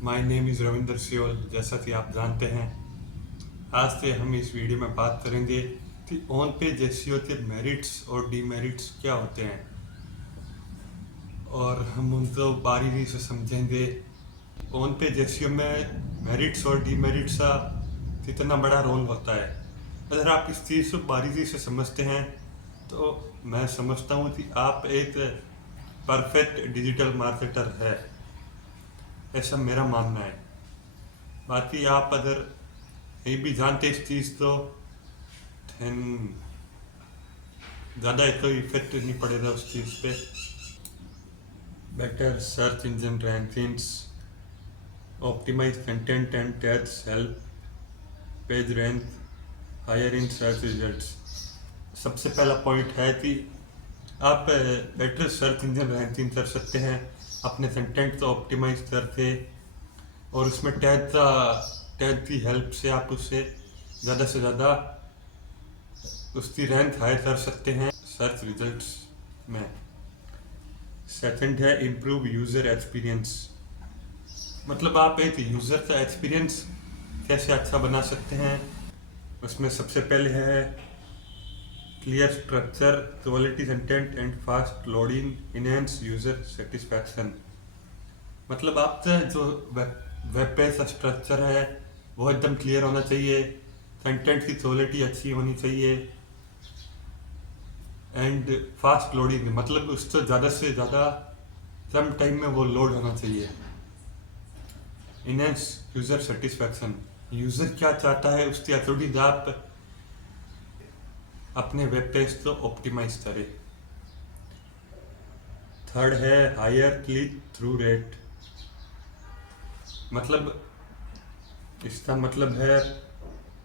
My name is Ravinder Seoul. जैसा कि आप जानते हैं, आज से हम इस वीडियो में बात करेंगे कि ऑन पेज एसईओ के मेरिट्स और डीमेरिट्स क्या होते हैं, और हम उनको बारीकी से समझेंगे। ऑन पेज एसईओ में मेरिट्स और डीमेरिट्स का कितना बड़ा रोल होता है। अगर आप इस चीज़ को बारीकी से समझते हैं तो मैं समझता हूँ कि आप एक परफेक्ट डिजिटल मार्केटर है, ऐसा मेरा मानना है। बाकी आप अगर नहीं भी जानते इस चीज़ तो then ज़्यादा कोई इफेक्ट नहीं पड़ेगा उस चीज़ पे। Better search engine rankings, optimise content and tags help page rank higher in search results. सबसे पहला पॉइंट है कि आप बेटर सर्च इंजन रैंकिंग कर सकते हैं अपने कंटेंट को ऑप्टिमाइज करके, और उसमें टैग की हेल्प से आप उससे ज़्यादा से ज़्यादा उसकी रैंक हाई कर सकते हैं सर्च रिजल्ट्स में। सेकंड है इम्प्रूव यूज़र एक्सपीरियंस, मतलब आप एक यूज़र का एक्सपीरियंस कैसे अच्छा बना सकते हैं। उसमें सबसे पहले है clear structure, quality content and fast loading enhance user satisfaction. मतलब आपका जो वेब पेज का स्ट्रक्चर है वो एकदम क्लियर होना चाहिए, कंटेंट की क्वालिटी अच्छी होनी चाहिए, एंड फास्ट लोडिंग, मतलब उससे ज़्यादा से ज़्यादा कम टाइम में वो लोड होना चाहिए। इनहेंस यूज़र सेटिस्फैक्शन, यूज़र क्या चाहता है उसके अकॉर्डिंग आप अपने वेब पेज को ऑप्टिमाइज करें। थर्ड है हायर क्लिक थ्रू रेट, मतलब इसका मतलब है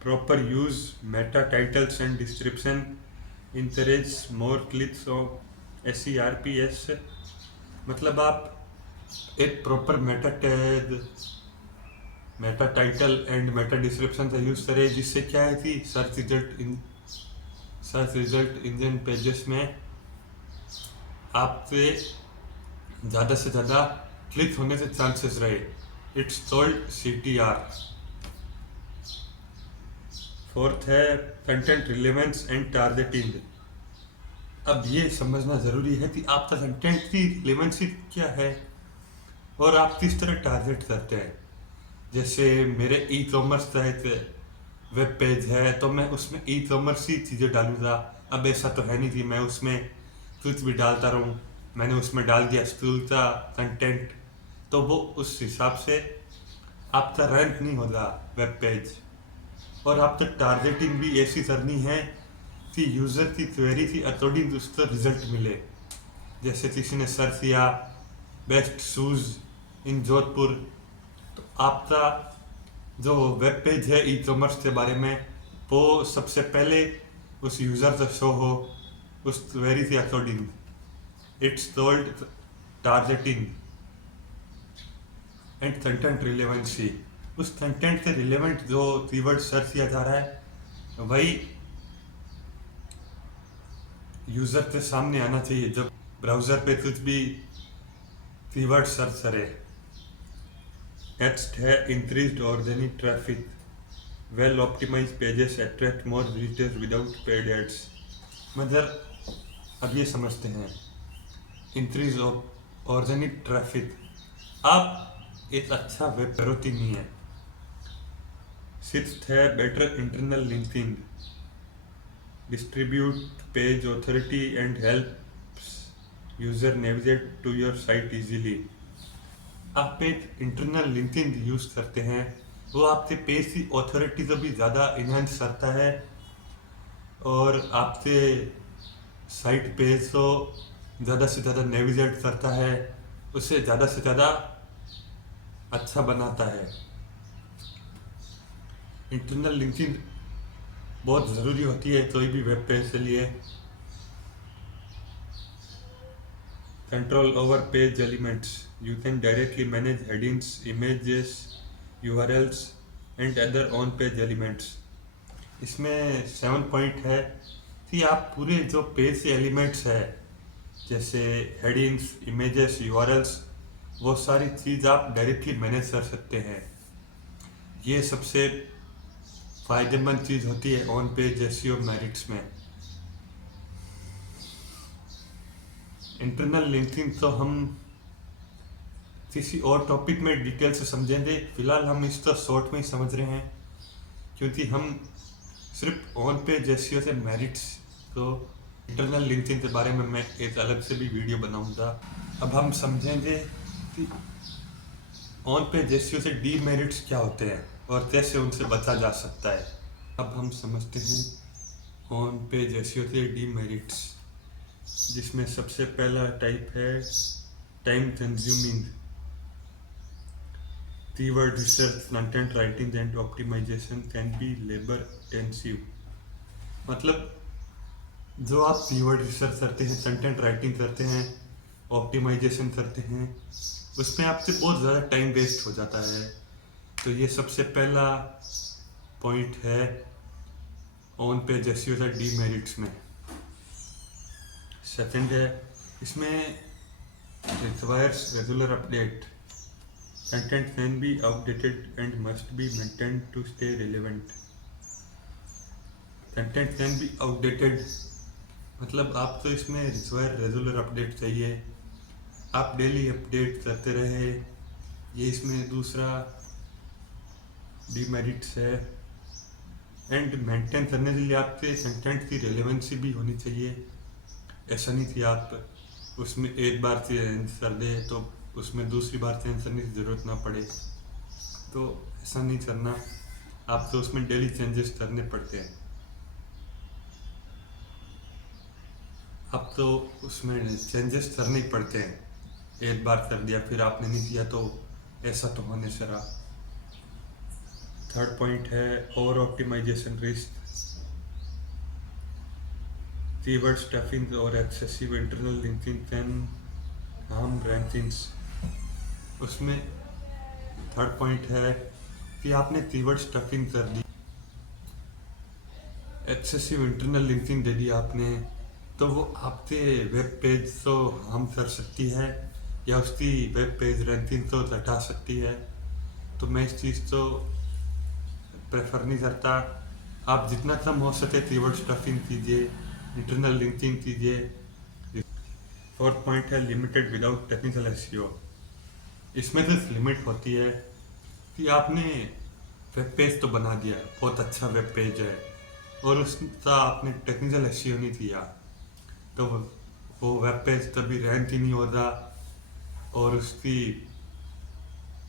proper use Meta titles and description encourage more clicks of SERPs। मतलब आप एक proper Meta tag, Meta title and Meta description का यूज़ करें, जिससे क्या है कि सर्च रिजल्ट इंजन पेजेस में आपके ज़्यादा से ज़्यादा क्लिक होने के चांसेस रहे। It's called CTR। फोर्थ है कंटेंट रिलेवेंस एंड टारगेटिंग। अब ये समझना ज़रूरी है कि आपका कंटेंट की रिलेवेंसी क्या है और आप किस तरह टारगेट करते हैं। जैसे मेरे ई कॉमर्स का एक वेब पेज है तो मैं उसमें ई कॉमर्स ही चीज़ें डालूंगा। अब ऐसा तो है नहीं कि मैं उसमें कुछ भी डालता रहूँ। मैंने उसमें डाल दिया स्कूल का कंटेंट, तो वो उस हिसाब से आपका रैंक नहीं होगा वेब पेज। और आपको टारगेटिंग भी ऐसी करनी है कि यूज़र की क्वेरी की अकॉर्डिंग उसको रिजल्ट मिले। जैसे किसी ने सर्च किया बेस्ट शूज़ इन जोधपुर, तो आपका जो वेब पेज है ई कॉमर्स के बारे में वो सबसे पहले उस यूज़र से शो हो उस क्वेरी के according. It's called targeting and content relevancy. उस कंटेंट से रिलेवेंट जो कीवर्ड सर्च किया जा रहा है वही यूज़र के सामने आना चाहिए जब ब्राउज़र पे कुछ भी कीवर्ड सर्च करे। नेक्स्ट है increased organic traffic, well optimise pages attract more visitors without paid ads. मतलब अब ये समझते हैं इंक्रीज ऑर्गेनिक ट्रैफिक, आप एक अच्छा वेब करोती नहीं है। सिक्स्थ है better internal linking, distribute page authority and helps user navigate to your site easily. आप पेज इंटरनल लिंकिंग यूज करते हैं, वो आपके पेज की ऑथोरिटी को भी ज़्यादा इन्हांस करता है और आपके साइट पेज को ज़्यादा से ज़्यादा नेविगेट करता है, उसे ज़्यादा से ज़्यादा अच्छा बनाता है। इंटरनल लिंकिंग बहुत ज़रूरी होती है कोई भी वेब पेज के लिए। Control over page elements, you can directly manage headings, images, URLs and other on page elements. इसमें 7 पॉइंट है कि आप पूरे जो पेज के एलिमेंट्स है जैसे हेडिंग्स, इमेजेस, URLs, वो सारी चीज़ आप डायरेक्टली मैनेज कर सकते हैं। ये सबसे फ़ायदेमंद चीज़ होती है ऑन पेज एसईओ मेरिट्स में। इंटरनल लिंकिंग तो हम किसी और टॉपिक में डिटेल से समझेंगे, फिलहाल हम इसको शॉर्ट में ही समझ रहे हैं, क्योंकि हम सिर्फ ऑन पेज एसईओ से मेरिट्स तो इंटरनल लिंकिंग के बारे में मैं एक अलग से भी वीडियो बनाऊंगा। अब हम समझेंगे कि ऑन पेज एसईओ से डीमेरिट्स क्या होते हैं और कैसे उनसे बचा जा सकता है। अब हम समझते हैं ऑन पेज एसईओ से डीमेरिट्स, जिसमें सबसे पहला टाइप है time consuming. Keyword research, content writing and optimisation can be labour intensive. मतलब जो आप कीवर्ड रिसर्च करते हैं, कंटेंट राइटिंग करते हैं, ऑप्टिमाइजेशन करते हैं, उसमें आपसे बहुत ज़्यादा टाइम वेस्ट हो जाता है। तो ये सबसे पहला पॉइंट है ऑन पेज एसईओ से डीमेरिट्स में। सेकंड है, इसमें requires regular update. Content can be outdated and must be maintained to stay relevant. Content can be outdated मतलब आपको इसमें रिक्वायर रेगुलर अपडेट चाहिए, आप डेली अपडेट करते रहे। ये इसमें दूसरा डीमेरिट्स है। एंड मेंटेन करने के लिए आपके कंटेंट की रेलेवेंसी भी होनी चाहिए। ऐसा नहीं कि आप उसमें एक बार चेंज कर दे तो उसमें दूसरी बार चेंज करने की ज़रूरत ना पड़े, तो ऐसा नहीं करना, आपको उसमें डेली चेंजेस करने पड़ते हैं। अब तो उसमें चेंजेस करने ही पड़ते हैं, एक बार कर दिया फिर आपने नहीं किया तो ऐसा तो होने से रहा। थर्ड पॉइंट है over optimization risk. Keyword stuffing और excessive internal linking can harm rankings. उसमें थर्ड पॉइंट है कि आपने कीवर्ड स्टफिंग कर दी, एक्सेसिव इंटरनल लिंकिंग दे दी आपने, तो वो आपके वेब पेज तो हार्म कर सकती है या उसकी वेब पेज रैंकिंग तो घटा सकती है। तो मैं इस चीज़ तो प्रेफर नहीं करता। आप जितना कम हो सके कीवर्ड स्टफिंग कीजिए, इंटरनल लिंकिंग कीजिए। फोर्थ पॉइंट है लिमिटेड विदाउट टेक्निकल एसईओ। इसमें सिर्फ लिमिट होती है कि आपने वेब पेज तो बना दिया, बहुत अच्छा वेब पेज है, और उसका आपने टेक्निकल एसईओ नहीं किया, तो वो वेब पेज कभी रैंक ही नहीं होता। और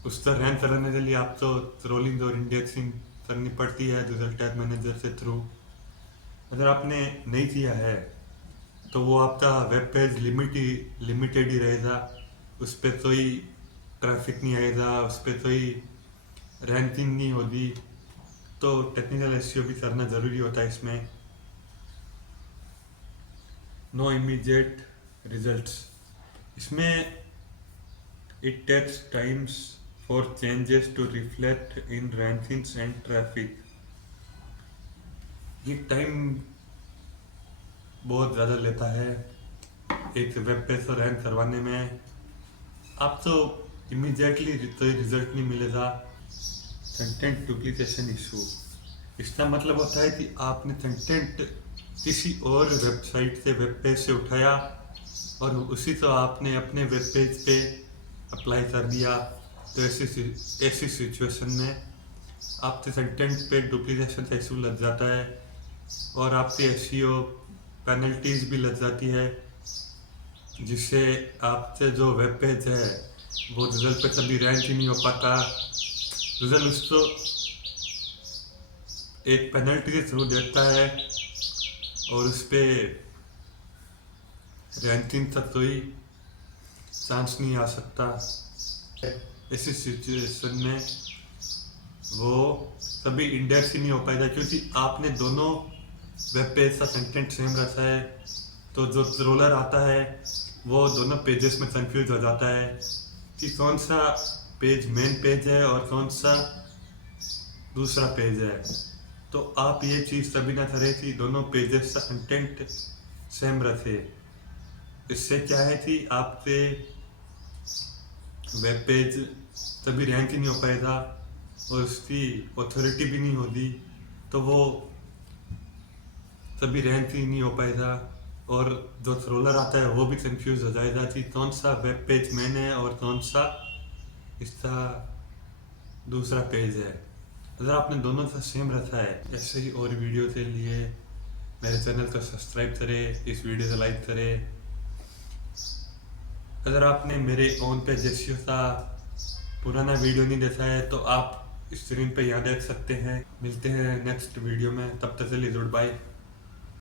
उसका रैंक कराने के लिए आप तो ट्रोलिंग और इंडेक्सिंग करनी पड़ती है गूगल टैग मैनेजर के थ्रू। अगर आपने नहीं किया है तो वो आपका वेब पेज लिमिटेड ही रहेगा, उस पर कोई ट्रैफिक नहीं आएगा, उस पर कोई रैंकिंग नहीं होगी। तो टेक्निकल एसईओ भी करना ज़रूरी होता है इसमें। No immediate results. इसमें it takes times for changes to reflect in rankings and traffic. ये टाइम बहुत ज़्यादा लेता है एक वेब पेज को रैंक करवाने में। आप तो इमीडिएटली कोई रिजल्ट नहीं मिलेगा। कंटेंट डुप्लीकेशन इशू, इसका मतलब होता है कि आपने कंटेंट किसी और वेबसाइट से वेब पेज से उठाया और उसी को आपने अपने वेब पेज पे अप्लाई कर दिया। तो ऐसी सिचुएशन में आपके कंटेंट पे डुप्लीकेशन का इशू लग जाता है और आपके एसईओ पेनल्टीज भी लग जाती है, जिससे आपके जो वेब पेज है वो गूगल पे कभी रैंक ही नहीं हो पाता। गूगल उसको एक पेनल्टी के थ्रू देता है और उस पर रैंकिंग तक कोई चांस नहीं आ सकता। ऐसी सिचुएशन में वो कभी इंडेक्स ही नहीं हो पाएगा, क्योंकि आपने दोनों वेब पेज का कंटेंट सेम रखा है। तो जो ट्रोलर आता है वो दोनों पेजेस में कंफ्यूज हो जाता है कि कौन सा पेज मेन पेज है और कौन सा दूसरा पेज है। तो आप ये चीज़ तभी ना करें कि दोनों पेजेस का कंटेंट सेम रखे। इससे क्या है कि आपके वेब पेज तभी रैंक ही नहीं हो पाएगा और उसकी ऑथोरिटी भी नहीं होगी, तो वो तभी रैंक ही नहीं हो पाएगा। और जो ट्रोलर आता है वो भी कंफ्यूज हो जाएगा कि कौन सा वेब पेज मैन है और कौन सा इसका दूसरा पेज है। अगर आपने दोनों का सेम रखा है, ऐसे ही और वीडियो के लिए मेरे चैनल को सब्सक्राइब करें, इस वीडियो को लाइक करें। अगर आपने मेरे ओन पे जेसियो का पुराना वीडियो नहीं देखा है तो आप स्क्रीन पे यहाँ देख सकते हैं। मिलते हैं नेक्स्ट वीडियो में, तब तक के लिए गुड बाय।